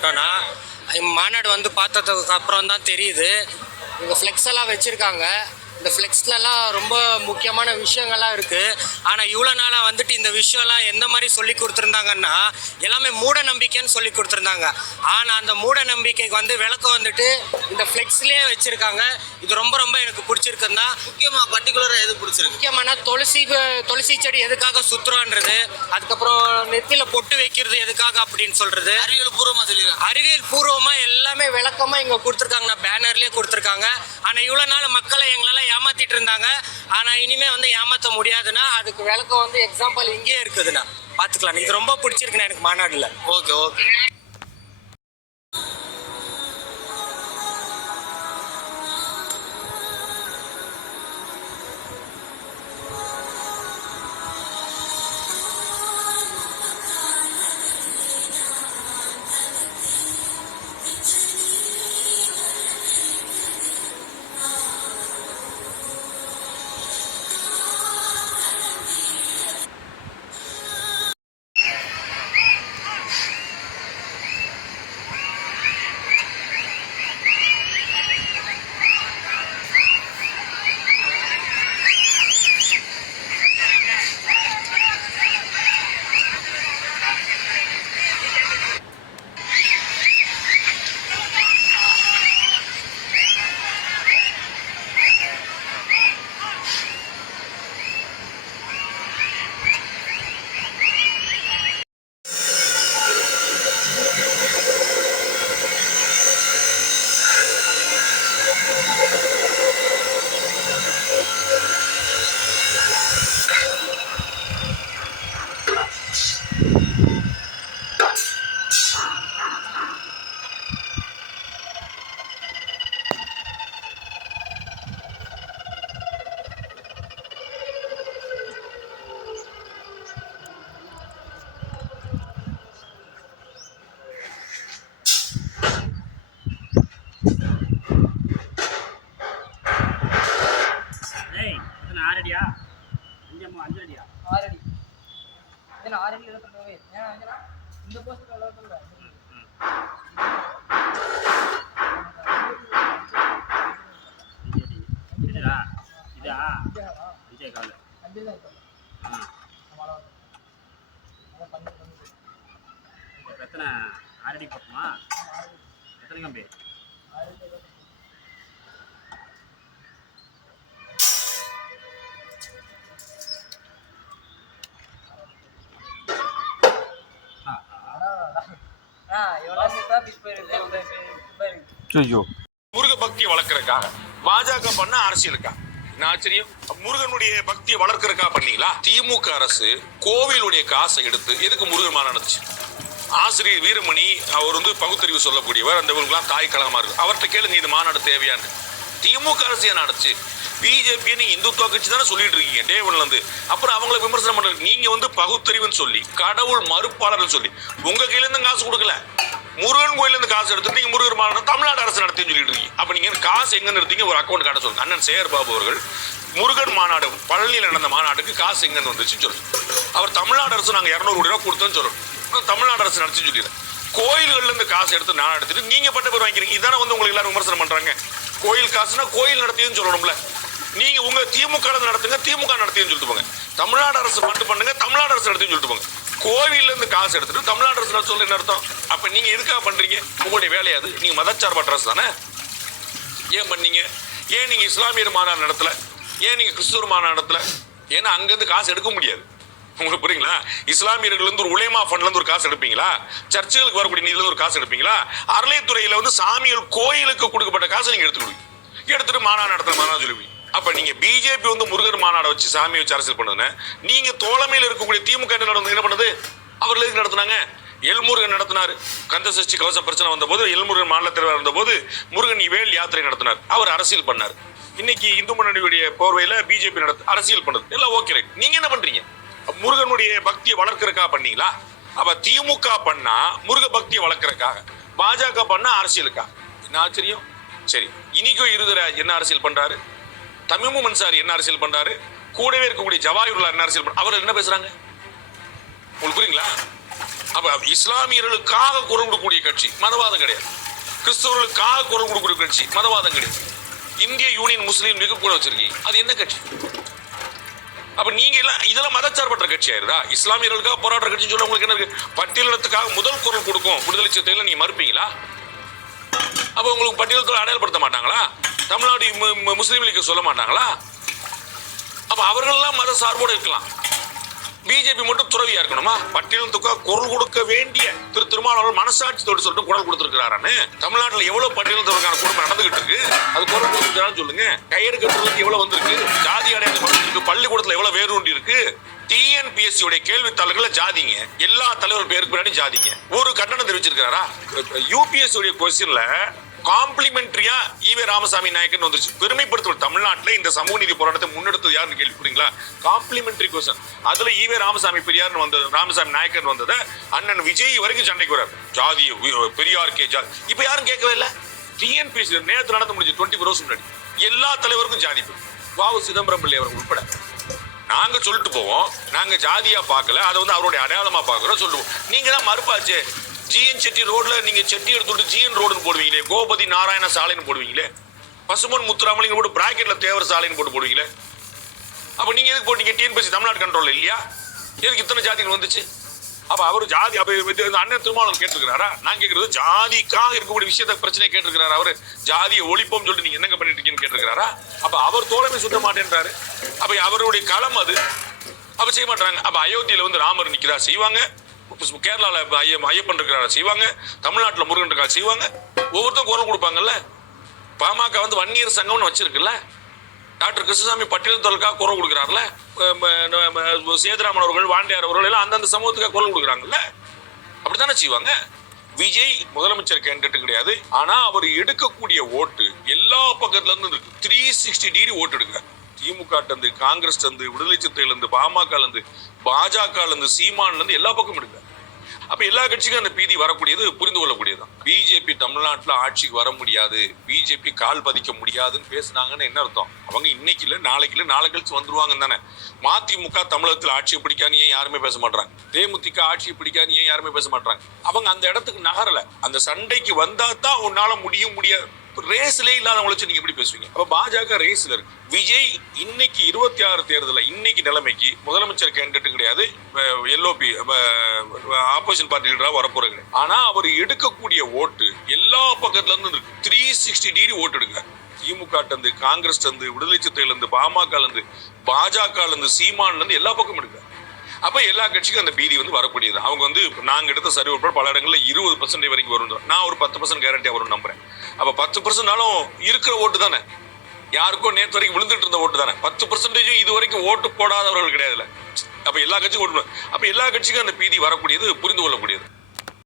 போட்டோன்னா மாநாடு வந்து பார்த்ததுக்கு அப்புறம் தான் தெரியுது. இங்கே ஃப்ளெக்ஸ் எல்லாம் வச்சுருக்காங்க. இந்த ஃப்ளெக்ஸ்லலாம் ரொம்ப முக்கியமான விஷயங்கள்லாம் இருக்குது. ஆனால் இவ்வளோ நாளாக வந்துட்டு இந்த விஷயம்லாம் எந்த மாதிரி சொல்லி கொடுத்துருந்தாங்கன்னா எல்லாமே மூட நம்பிக்கைன்னு சொல்லி கொடுத்துருந்தாங்க. ஆனால் அந்த மூட நம்பிக்கைக்கு வந்து விளக்கம் வந்துட்டு இந்த ஃப்ளெக்ஸ்லேயே வச்சுருக்காங்க. இது ரொம்ப ரொம்ப எனக்கு பிடிச்சிருக்குன்னு தான். முக்கியமாக பர்டிகுலராக எது பிடிச்சிருக்கு? முக்கியமான துளசி செடி எதுக்காக சுற்றுறான்றது, அதுக்கப்புறம் நெத்தியில் பொட்டு வைக்கிறது எதுக்காக அப்படின்னு சொல்கிறது அறிவியல் பூர்வமாக சொல்லிடுறாங்க. அறிவியல் பூர்வமாக எல்லாமே விளக்கமாக இங்கே கொடுத்துருக்காங்க. பேனர்லேயே கொடுத்துருக்காங்க. ஆனால் இவ்வளோ நாள் மக்களை எங்களால் ஏமாத்திட்டு இருந்தாங்க. ஆனால் இனிமேல் வந்து ஏமாற்ற முடியாதுன்னா அதுக்கு விளக்கம் வந்து எக்ஸாம்பிள் இங்கேயே இருக்குதுண்ணா. பார்த்துக்கலாம். இது ரொம்ப பிடிச்சிருக்குண்ணா எனக்கு மாநாட்டில். Okay okay. ஆறடியா? அஞ்சடியா? 6 அடி. இதில் 6 அடி எழுத்துறவே ஏன் இந்த போஸ்ட் எழுத்துல இதா இதா விஜய் கால் 5 தான் இருக்கு. எத்தனை 6 அடி போட்டுமா? எத்தனை கம்பி? 6 அடி. முருக பக்தியை வளர்க்கறதுக்காக பாஜக பண்ண அரசியலுக்கா ஆச்சரியம். முருகனுடைய பக்தியை வளர்க்கறதுக்காக பண்ணீங்களா? திமுக அரசு கோவிலுடைய காசை எடுத்து எதுக்கு முருகன் மாநாடு நடந்துச்சு? ஆசிரியர் வீரமணி அவர் வந்து பகுத்தறிவு சொல்லக்கூடியவர். அந்த தாய் கழகமா இருக்கு. அவர்கிட்ட கேளுங்க இது மாநாடு தேவையான்னு. திமுக அரசு என்ன நடந்துச்சு? பிஜேபி நீங்க இந்துத்துவ கட்சி தானே சொல்லிட்டு இருக்கீங்க டே ஒன்ல இருந்து. அப்புறம் அவங்களை விமர்சனம் பண்றது நீங்க வந்து பகுத்தறிவுன்னு சொல்லி கடவுள் மறுப்பாளர் சொல்லி உங்க கையில இருந்து காசு கொடுக்கல. முருகன் கோயில இருந்து காசு எடுத்து நீங்க முருகர் மாநாடு தமிழ்நாடு அரசு நடத்தின்னு சொல்லிட்டு இருக்கீங்க. அப்ப நீங்க காசு எங்க எடுத்தீங்க? ஒரு அக்கௌண்ட் காட்ட சொல்லுங்க. அண்ணன் சேகர் பாபு அவர்கள் முருகன் மாநாடு பழனியில் நடந்த மாநாட்டுக்கு காசு எங்க வந்துச்சுன்னு சொல்லு. அவர் தமிழ்நாடு அரசு நாங்க 200 கோடி ரூபாய் கொடுத்தோன்னு சொல்லணும். தமிழ்நாடு அரசு நடத்தி சொல்லிடுறேன். கோயில்கள்ல இருந்து காசு எடுத்து நான் எடுத்துட்டு நீங்க பட்ட பேர் வாங்கிக்கிறீங்க. இதானே வந்து உங்களுக்கு எல்லாரும் விமர்சனம் பண்றாங்க. கோயில் காசுனா கோயில் நடத்தியன்னு சொல்லணும்ல. நீங்க உங்க திமுக நடத்துங்க, திமுக நடத்தின்னு சொல்லிட்டு போங்க. தமிழ்நாடு அரசு ஃபண்ட் பண்ணுங்க, தமிழ்நாடு அரசு நடத்தின்னு சொல்லிட்டு போங்க. கோவில்ல இருந்து காசு எடுத்துட்டு தமிழ்நாடு அரசு நடத்த சொல்ல என்ன அர்த்தம்? அப்ப நீங்க எதுக்காக பண்றீங்க? உங்களுடைய வேலையாது. நீங்க மதச்சார்பற்ற அரசு தானே. ஏன் பண்ணீங்க? ஏன் நீங்க இஸ்லாமியர் மாநாடு நடத்தல? ஏன் நீங்க கிறிஸ்துவர் மாநாடு நடத்தல? ஏன்னா அங்கிருந்து காசு எடுக்க முடியாது. உங்களுக்கு புரியுங்களா? இஸ்லாமியர்கள் இருந்து ஒரு உலேமா ஃபண்ட்ல இருந்து ஒரு காசு எடுப்பீங்களா? சர்ச்சுகளுக்கு வரக்கூடிய நிதியில இருந்து ஒரு காசு எடுப்பீங்களா? அறளைத்துறையில வந்து சாமிகள் கோயிலுக்கு கொடுக்கப்பட்ட காசு நீங்க எடுத்துட்டு மாநாடு நடத்துற மாநாடு சொல்லுவீங்க. அப்ப நீங்க பிஜேபி வந்து முருகர் மாநாடு வச்சு சாமி வச்சு அரசியல் பண்ணுதுன்னு நீங்க தோழமையில் இருக்கக்கூடிய திமுக என்ன பண்ணுது? அவர்கள் எதுக்கு நடத்தினாங்க? எல்முருகன் நடத்தினார். கந்த சஷ்டி கவச பிரச்சனை வந்த போது எல்முருகன் மாநில தலைவர் இருந்த போது முருகன் வேல் யாத்திரை நடத்தினார். அவர் அரசியல் பண்ணார். இன்னைக்கு இந்து முன்னணியுடைய போர்வையில பிஜேபி அரசியல் பண்ணுது. எல்லாம் ஓகே ரைட். நீங்க என்ன பண்றீங்க? முருகனுடைய பக்தியை வளர்க்கறதுக்காக பண்ணீங்களா? அப்ப திமுக பண்ணா முருக பக்தியை வளர்க்கறதுக்காக, பாஜக பண்ணா அரசியலுக்கா? என்ன ஆச்சரியம். சரி, இன்னைக்கும் இருதராஜ் என்ன அரசியல் பண்றாரு? தமிமும் அன்சாரி என்ன அரசியல் பண்றாரு? கூடவே இருக்கக்கூடிய ஜவாஹிருல்லா என்ன அரசியல் அவர் என்ன பேசுறாங்க? உங்களுக்கு புரியுங்களா? அப்ப இஸ்லாமியர்களுக்காக குரல் கொடுக்கக்கூடிய கட்சி மதவாதம் கிடையாது. கிறிஸ்தவர்களுக்காக குரல் கொடுக்கக்கூடிய கட்சி மதவாதம் கிடையாது. இந்திய யூனியன் முஸ்லீம் லீக் கூட வச்சிருக்கீங்க, அது என்ன கட்சி? அப்ப நீங்க எல்லாம் இதெல்லாம் மதச்சார்பற்ற கட்சி ஆயிருதா? இஸ்லாமியர்களுக்காக போராடுற கட்சின்னு சொல்ல உங்களுக்கு என்ன இருக்கு? பட்டியலினத்துக்காக முதல் குரல் கொடுக்கும் விடுதலை சிறுத்தைகள் நீங்க மறுப்பீங்களா? அப்ப உங்களுக்கு பட்டியலத்தோட அடையாளப்படுத்த மாட்டாங்களா? தமிழ்நாடு முஸ்லீம் லீக் சொல்ல மாட்டாங்களா? அப்ப அவர்கள் எல்லாம் மத சார்போடு இருக்கலாம், பிஜேபி மட்டும் துறவியா இருக்கணுமா? பட்டியலினத்துக்காக குரல் கொடுக்க வேண்டிய திருமாவளவன் மனசாட்சியோடு சொல்லிட்டு குரல் கொடுத்திருக்கிறாரான்னு. தமிழ்நாட்டில் எவ்வளவு பட்டியலினத்துக்கான குடும்பம் நடந்துகிட்டு இருக்கு, அது குரல் கொடுத்துருக்கான்னு சொல்லுங்க. கையெடுக்கிறதுக்கு எவ்வளவு வந்திருக்கு, ஜாதி அடையாளம் வந்திருக்கு, பள்ளிக்கூடத்துல எவ்வளவு வேரூண்டி இருக்கு. டிஎன்பிஎஸ்சி உடைய கேள்வித்தாள்கள் ஜாதிங்க, எல்லா தலைவர் பேருக்கு பின்னாடி ஜாதிங்க. ஒரு கண்டனம் தெரிவிச்சிருக்காரா? யூபிஎஸ்சி உடைய கொஸ்டின்ல காம்ப்ளிமெண்டரியா ஈவே ராமசாமி நாயக்கன் வந்துருச்சு. பெருமைப்படுத்த தமிழ்நாட்டில் இந்த சமூக நீதி போராட்டத்தை முன்னெடுத்தது யாருன்னு கேள்வி புரியுங்களா? Complementary question. அதுல ஈவே ராமசாமி பெரியார்னு வந்தது, ராமசாமி நாயக்கன் வந்தது, அண்ணன் விஜய் வரைக்கும் சண்டைக்கு வராரு. ஜாதி பெரியார்கே ஜாதி. இப்ப யாரும் கேட்கவே இல்லை. டிஎன்பிஎஸ்சி நேற்று நடந்து முடிஞ்சு 24 hours முன்னாடி எல்லா தலைவருக்கும் ஜாதி. வாவு சிதம்பரம் பிள்ளை அவர் உட்பட நாங்க சொல்லிட்டு போவோம், நாங்க ஜாதியா பார்க்கல, அதை வந்து அவருடைய அடையாளமா பார்க்கிறோம் சொல்லுவோம். நீங்க தான் மறுப்பாச்சு. ஜிஎன் செட்டி ரோட்ல நீங்க செட்டி எடுத்துட்டு ஜிஎன் ரோடுன்னு போடுவீங்களே, கோபதி நாராயண சாலைன்னு போடுவீங்களே, பசுமன் முத்துராமலிங்க போட்டு பிராக்கெட்ல தேவர் சாலைன்னு போடுவீங்களே. அப்ப நீங்க எதுக்கு போட்டீங்க? டிஎன்பிஎஸ்சி தமிழ்நாடு கண்ட்ரோல் இல்லையா? எதுக்கு இத்தனை ஜாதிகள் வந்துச்சு? அப்ப அவரு ஜாதி அண்ணன் திருமாவளவன் கேட்டிருக்கிறாரா? நான் கேட்கறது ஜாதிக்காக இருக்கக்கூடிய விஷயத்த பிரச்சனை கேட்டிருக்கிறாரா? அவரு ஜாதியை ஒழிப்போம் சொல்லிட்டு நீங்க என்னங்க பண்ணிட்டு இருக்கீங்கன்னு கேட்டிருக்கிறாரா? அப்ப அவர் தோழமை சுட்ட மாட்டேன்றாரு. அப்ப அவருடைய களம் அது. அப்ப செய்ய மாட்டாங்க. அப்ப அயோத்தியில வந்து ராமர் நிக்கிறா செய்வாங்க, கேரளால ஐயப்பன் இருக்கிறாரா செய்வாங்க, தமிழ்நாட்டில் முருகன் இருக்கா செய்வாங்க. ஒவ்வொருத்தரும் குரல் கொடுப்பாங்கல்ல. பாமக வந்து வன்னியர் சங்கம்னு வச்சிருக்குல்ல. டாக்டர் கிருஷ்ணசாமி பட்டியலினத்துக்காக குரல் கொடுக்கிறார்ல. சேதுராமன் அவர்கள், வாண்டியார் அவர்கள் எல்லாம் அந்தந்த சமூகத்துக்காக குரல் கொடுக்குறாங்கல்ல. அப்படித்தானே செய்வாங்க. விஜய் முதலமைச்சர் கேண்டிடேட் கிடையாது. ஆனா அவர் எடுக்கக்கூடிய ஓட்டு எல்லா பக்கத்துல இருந்து இருக்கு. 360 டிகிரி ஓட்டு எடுக்கிறார். திமுக இருந்து, காங்கிரஸ் இருந்து, விடுதலை சிறுத்தைகள் இருந்து, பாமக இருந்து, பாஜக இருந்து, சீமான்ல இருந்து எல்லா பக்கமும் எடுக்கிறார். அப்ப எல்லா கட்சிக்கும் அந்த பீதி வரக்கூடியது புரிந்து கொள்ளக்கூடியதுதான். பிஜேபி தமிழ்நாட்டுல ஆட்சிக்கு வர முடியாது, பிஜேபி கால் பதிக்க முடியாதுன்னு பேசுனாங்கன்னு என்ன அர்த்தம்? அவங்க இன்னைக்கு இல்ல நாளைக்கு இல்ல நாளை கழிச்சு வந்துருவாங்க தானே. மதிமுக தமிழகத்தில் ஆட்சியை பிடிக்கான்னு ஏன் யாருமே பேச மாட்டாங்க? தேமுதிக ஆட்சியை பிடிக்கான்னு ஏன் யாருமே பேச மாட்டாங்க? அவங்க அந்த இடத்துக்கு நகரல. அந்த சண்டைக்கு வந்தா தான் உன்னால முடியாது. ரேஸ்லே இல்லாதவங்களை வச்சு நீங்க எப்படி பேசுவீங்க? அப்ப பாஜக ரேஸ்ல இருக்கு. விஜய் இன்னைக்கு 26 தேர்தல இன்னைக்கு நிலைமைக்கு முதலமைச்சர் கேண்டிடேட் கிடையாது, எல்ஓபி ஆப்போசிஷன் பார்ட்டி லீடரா வரப்போறாங்க. ஆனா அவர் எடுக்கக்கூடிய ஓட்டு எல்லா பக்கத்துல இருந்து இருக்கு. 360 டிகிரி ஓட்டு எடுங்க. திமுக இருந்து, காங்கிரஸ் இருந்து, விடுதலை சிறுத்தைகள் இருந்து, பாமக இருந்து, பாஜக இருந்து, சீமான்ல இருந்து எல்லா பக்கமும் எடுங்க. அப்ப எல்லா கட்சிக்கும் அந்த பீதி வந்து வரக்கூடியது. அவங்க வந்து நாங்க எடுத்த சர்வே உட்பட பல இடங்கள்ல 20% வரைக்கும் வரும். நான் ஒரு 10% கேரண்டியா வரும் நம்புறேன். அப்ப 10%னாலும் இருக்கிற ஓட்டு தானே, யாருக்கும் நேற்று வரைக்கும் விழுந்துட்டு இருந்த ஓட்டு தானே. 10% இது வரைக்கும் ஓட்டு போடாதவர்கள் கிடையாதுல்ல. அப்ப எல்லா கட்சிக்கும் ஓட்டு. அப்ப எல்லா கட்சிக்கும் அந்த பீதி வரக்கூடியது புரிந்து கொள்ளக்கூடியது.